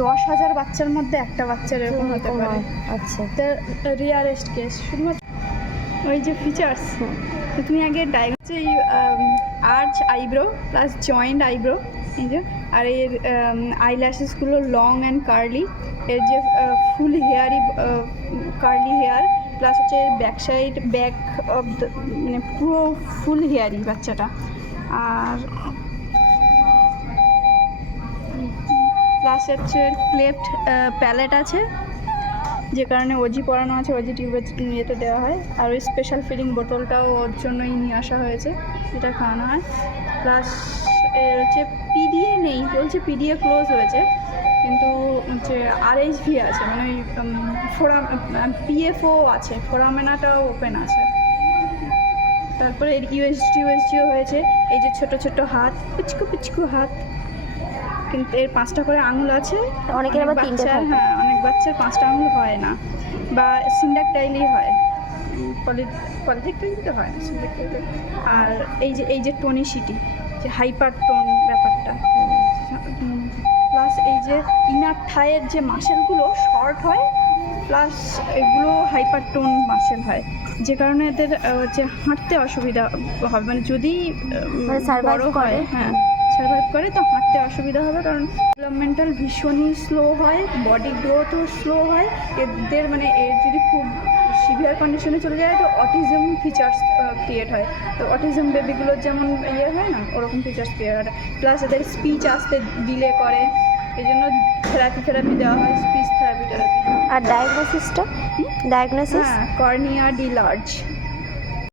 10,000 বাচ্চার মধ্যে একটা বাচ্চার এরকম হতে পারে। আচ্ছা, রিয়ারেস্ট কেস। শুধুমাত্র ওই যে ফিচার্স, তুমি আগে হচ্ছে এই arch eyebrow plus joint eyebrow, এই যে, আর এর আইল্যাশেসগুলো লং অ্যান্ড কার্লি, এর যে ফুল হেয়ারি কার্লি হেয়ার, প্লাস হচ্ছে back side back of the মানে পুরো ফুল হেয়ারি বাচ্চাটা। আর প্লাস হচ্ছে ক্লেফট প্যালেট আছে, যে কারণে ওজি পরানো আছে, ওজি টিউবের ইয়েতে দেওয়া হয়। আর ওই স্পেশাল ফিডিং বোতলটাও ওর জন্যই নিয়ে আসা হয়েছে, যেটা খাওয়ানো হয়। প্লাস হচ্ছে পিডিএ নেই, বলছে পিডিএ ক্লোজ হয়েছে, কিন্তু হচ্ছে আরএইচভি আছে, মানে ওই পিএফও আছে, ফোরামেনাটাও ওপেন আছে। তারপরে এর ইউএসজিও হয়েছে, এই যে ছোট ছোট হাত, পিচকু পিচকু হাত, কিন্তু এর 5টা করে আঙুল আছে। অনেকের আবার 3টে থাকে। হ্যাঁ, অনেক বাচ্চার 5টা আঙুল হয় না, বা সিন্ডাকটাইলই হয়, পলিথেকটাইল হয় না, সিন্ডাকটাইল। আর এই যে টোনিসিটি, যে হাইপার টোন ব্যাপারটা, প্লাস এই যে ইনার থায়ের যে মাসেলগুলো শর্ট হয়, প্লাস এগুলো হাইপার টোন মাসেল হয়, যে কারণে এদের হচ্ছে হাঁটতে অসুবিধা হবে, মানে যদি বড় হয়, হ্যাঁ সার্ভাইভ করে, তো হাঁটতে অসুবিধা হবে, কারণ ডেভেলপমেন্টাল ভীষণই স্লো হয়, বডি গ্রোথও স্লো হয় এদের, মানে এর যদি খুব সিভিয়ার কন্ডিশনে চলে যায় তো অটিজম ফিচার্স ক্রিয়েট হয়। তো অটিজম বেবিগুলোর যেমন ইয়ে হয় না, ওরকম ফিচার্স ক্রিয়েট হয়। প্লাস এদের স্পিচ আসতে ডিলে করে, এই জন্য থেরাপি দেওয়া হয়, স্পিচ থেরাপি। আর ডায়াগনোসিসটা? ডায়াগনোসিস হ্যাঁ, কর্নিয়া ডি লার্জ।